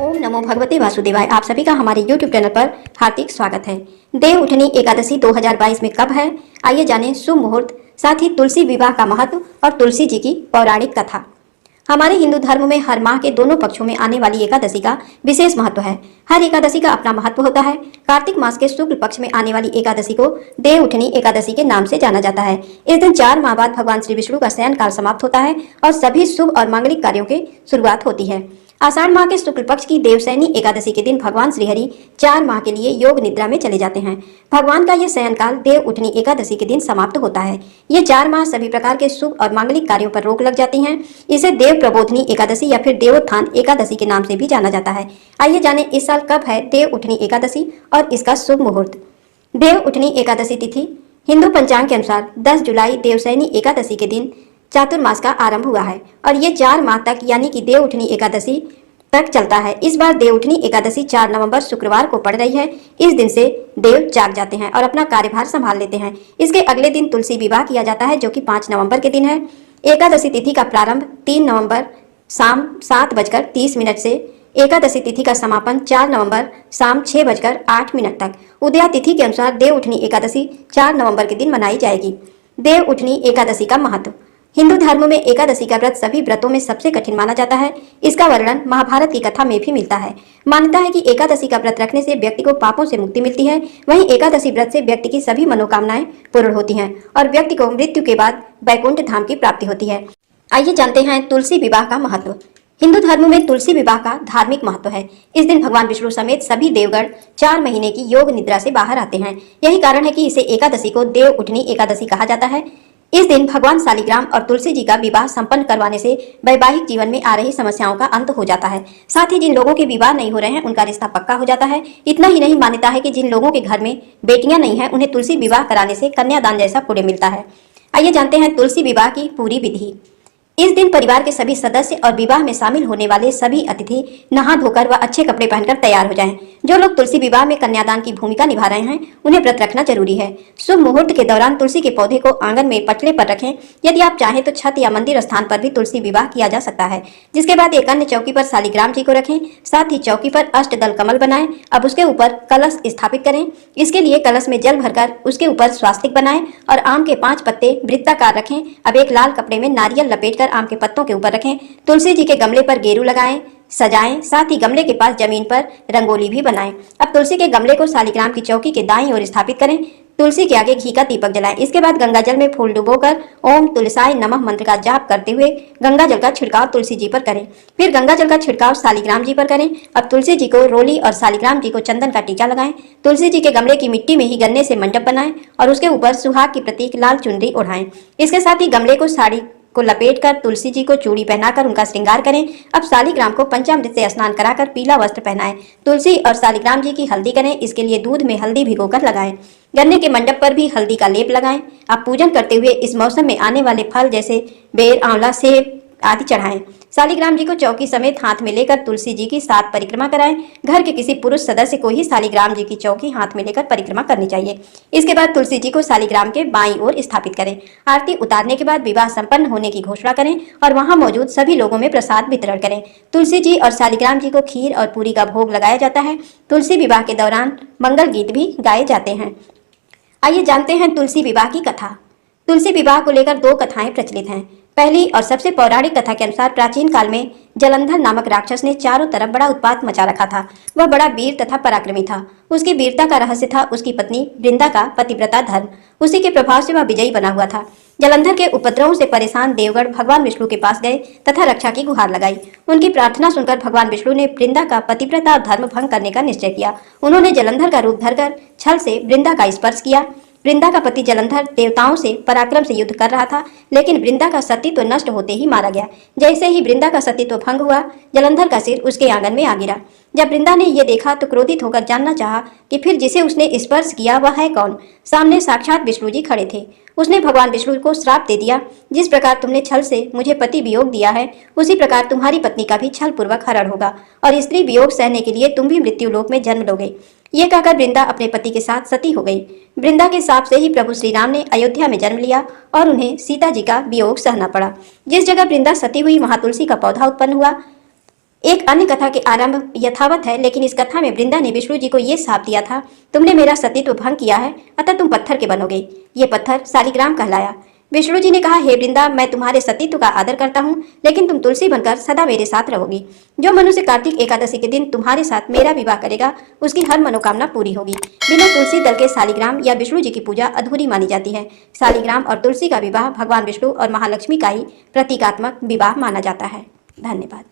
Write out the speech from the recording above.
ओम नमो भगवते वासुदेवाय। आप सभी का हमारे YouTube चैनल पर हार्दिक स्वागत है। देव उठनी एकादशी 2022 में कब है, आइए जानें शुभ मुहूर्त, साथ ही तुलसी विवाह का महत्व और तुलसी जी की पौराणिक कथा। हमारे हिंदू धर्म में हर माह के दोनों पक्षों में आने वाली एकादशी का विशेष महत्व है। हर एकादशी का अपना महत्व होता है। कार्तिक मास के शुक्ल पक्ष में आने वाली एकादशी को देव उठनी एकादशी के नाम से जाना जाता है। इस दिन 4 माह बाद भगवान श्री विष्णु का शयन काल समाप्त होता है और सभी शुभ और मांगलिक कार्यों की शुरुआत होती है। आषाढ़ माह के शुक्ल पक्ष की देवशयनी एकादशी के दिन भगवान श्रीहरि 4 माह के लिए योग निद्रा में चले जाते हैं। भगवान का यह शयन काल देव उठनी एकादशी के दिन समाप्त होता है। ये 4 माह सभी प्रकार के शुभ और मांगलिक कार्यों पर रोक लग जाती हैं। इसे देव प्रबोधनी एकादशी या फिर देवोत्थान एकादशी के नाम से भी जाना जाता है। आइए जाने इस साल कब है देव उठनी एकादशी और इसका शुभ मुहूर्त। देव उठनी एकादशी तिथि हिंदू पंचांग के अनुसार 10 जुलाई देवशयनी एकादशी के दिन चातुर्मास का आरंभ हुआ है और ये 4 माह तक यानी कि देव उठनी एकादशी तक चलता है। इस बार देव उठनी एकादशी 4 नवंबर शुक्रवार को पड़ रही है। इस दिन से देव जाग जाते हैं और अपना कार्यभार संभाल लेते हैं। इसके अगले दिन तुलसी विवाह किया जाता है जो कि 5 नवंबर के दिन है। एकादशी तिथि का प्रारंभ 3 नवंबर शाम 7:30 से एकादशी तिथि का समापन 4 नवंबर शाम 6:08 तक उदया तिथि के अनुसार देव उठनी एकादशी 4 नवंबर के दिन मनाई जाएगी। देव उठनी एकादशी का महत्व। हिंदू धर्म में एकादशी का व्रत सभी व्रतों में सबसे कठिन माना जाता है। इसका वर्णन महाभारत की कथा में भी मिलता है। मान्यता है कि एकादशी का व्रत रखने से व्यक्ति को पापों से मुक्ति मिलती है। वहीं एकादशी व्रत से व्यक्ति की सभी मनोकामनाएं पूर्ण होती हैं और व्यक्ति को मृत्यु के बाद वैकुंठ धाम की प्राप्ति होती है। आइए जानते हैं तुलसी विवाह का महत्व। हिंदू धर्म में तुलसी विवाह का धार्मिक महत्व है। इस दिन भगवान विष्णु समेत सभी देवगण 4 महीने की योग निद्रा से बाहर आते हैं। यही कारण है कि इसे एकादशी को देव उठनी एकादशी कहा जाता है। इस दिन भगवान शालिग्राम और तुलसी जी का विवाह संपन्न करवाने से वैवाहिक जीवन में आ रही समस्याओं का अंत हो जाता है। साथ ही जिन लोगों के विवाह नहीं हो रहे हैं उनका रिश्ता पक्का हो जाता है। इतना ही नहीं, मान्यता है कि जिन लोगों के घर में बेटियां नहीं हैं उन्हें तुलसी विवाह कराने से कन्यादान जैसा पुण्य मिलता है। आइए जानते हैं तुलसी विवाह की पूरी विधि। इस दिन परिवार के सभी सदस्य और विवाह में शामिल होने वाले सभी अतिथि नहा धोकर व अच्छे कपड़े पहनकर तैयार हो जाएं। जो लोग तुलसी विवाह में कन्यादान की भूमिका निभा रहे हैं उन्हें व्रत रखना जरूरी है। शुभ मुहूर्त के दौरान तुलसी के पौधे को आंगन में पटले पर रखें। यदि आप चाहें तो छत या मंदिर स्थान पर भी तुलसी विवाह किया जा सकता है। जिसके बाद एक अन्य चौकी पर शालिग्राम जी को रखें। साथ ही चौकी पर अष्टदल कमल बनाएं। अब उसके ऊपर कलश स्थापित करें। इसके लिए कलश में जल भरकर उसके ऊपर स्वास्तिक बनाएं और आम के 5 पत्ते वृत्ताकार रखें। अब एक लाल कपड़े में नारियल लपेटकर आम के पत्तों के ऊपर रखें। तुलसी जी के गमले पर गेरू लगाएं, सजाएं। साथ ही गमले के पास जमीन पर रंगोली भी बनाएं। अब तुलसी के गमले को शालिग्राम की चौकी के दाईं ओर स्थापित करें। तुलसी के आगे घी का दीपक जलाएं। इसके बाद गंगा जल में फूल डुबोकर ओम तुलसाय नमः मंत्र का जाप करते हुए गंगा जल का छिड़काव तुलसी जी पर करें। फिर गंगा जल का छिड़काव शालिग्राम जी पर करें। अब तुलसी जी को रोली और शालिग्राम जी को चंदन का टीका लगाएं। तुलसी जी के गमले की मिट्टी में ही गन्ने से मंडप बनाएं और उसके ऊपर सुहाग की प्रतीक लाल चुनरी ओढ़ाएं। इसके साथ ही गमले को साड़ी को लपेटकर तुलसी जी को चूड़ी पहनाकर उनका श्रृंगार करें। अब शालिग्राम को पंचामृत से स्नान कराकर पीला वस्त्र पहनाएं। तुलसी और शालिग्राम जी की हल्दी करें। इसके लिए दूध में हल्दी भिगोकर लगाएं। गन्ने के मंडप पर भी हल्दी का लेप लगाएं। आप पूजन करते हुए इस मौसम में आने वाले फल जैसे बेर, आंवला, सेब आदि चढ़ाएं। शालिग्राम जी को चौकी समेत हाथ में लेकर तुलसी जी की 7 परिक्रमा कराएं। घर के किसी पुरुष सदस्य को ही शालिग्राम जी की चौकी हाथ में लेकर परिक्रमा करनी चाहिए। इसके बाद तुलसी जी को शालिग्राम के बाईं ओर स्थापित करें। आरती उतारने के बाद विवाह संपन्न होने की घोषणा करें और वहां मौजूद सभी लोगों में प्रसाद वितरण करें। तुलसी जी और शालिग्राम जी को खीर और पूरी का भोग लगाया जाता है। तुलसी विवाह के दौरान मंगल गीत भी गाए जाते हैं। आइए जानते हैं तुलसी विवाह की कथा। तुलसी विवाह को लेकर 2 कथाएं प्रचलित हैं। पहली और सबसे पौराणिक कथा के अनुसार प्राचीन काल में जलंधर नामक राक्षस ने चारों तरफ बड़ा उत्पात मचा रखा था। वह बड़ा वीर तथा पराक्रमी था। उसकी वीरता का रहस्य था उसकी पत्नी वृंदा का पतिव्रता धर्म। उसी के प्रभाव से वह विजयी बना हुआ था। जलंधर के उपद्रवों से परेशान देवगण भगवान विष्णु के पास गए तथा रक्षा की गुहार लगाई। उनकी प्रार्थना सुनकर भगवान विष्णु ने वृंदा का पतिव्रता धर्म भंग करने का निश्चय किया। उन्होंने जलंधर का रूप धरकर छल से वृंदा का स्पर्श किया। वृंदा का पति जलंधर देवताओं से पराक्रम से युद्ध कर रहा था, लेकिन वृंदा का सतीत्व नष्ट होते ही मारा गया। जैसे ही वृंदा का सतीत्व भंग हुआ, जलंधर का सिर उसके आंगन में आ गिरा। जब वृंदा ने यह देखा तो क्रोधित होकर जानना चाहा कि फिर जिसे उसने स्पर्श किया वह है कौन। सामने साक्षात विष्णु जी खड़े थे। उसने भगवान विष्णु को श्राप दे दिया, जिस प्रकार तुमने छल से मुझे पति वियोग दिया है उसी प्रकार तुम्हारी पत्नी का भी छल पूर्वक हरण होगा और स्त्री वियोग सहने के लिए तुम भी मृत्यु लोक में जन्म लोगे। ये कहकर वृंदा अपने पति के साथ सती हो गई। वृंदा के शाप से ही प्रभु श्री राम ने अयोध्या में जन्म लिया और उन्हें सीता जी का वियोग सहना पड़ा। जिस जगह वृंदा सती हुई वहां तुलसी का पौधा उत्पन्न हुआ। एक अन्य कथा के आरंभ यथावत है, लेकिन इस कथा में वृंदा ने विष्णु जी को ये शाप दिया था, तुमने मेरा सतीत्व भंग किया है, अतः तुम पत्थर के बनोगे। ये पत्थर शालिग्राम कहलाया। विष्णु जी ने कहा, हे वृंदा, मैं तुम्हारे सतीत्व का आदर करता हूँ, लेकिन तुम तुलसी बनकर सदा मेरे साथ रहोगी। जो मनुष्य कार्तिक एकादशी के दिन तुम्हारे साथ मेरा विवाह करेगा, उसकी हर मनोकामना पूरी होगी। बिना तुलसी दल के शालिग्राम या विष्णु जी की पूजा अधूरी मानी जाती है। शालिग्राम और तुलसी का विवाह भगवान विष्णु और महालक्ष्मी का ही प्रतीकात्मक विवाह माना जाता है। धन्यवाद।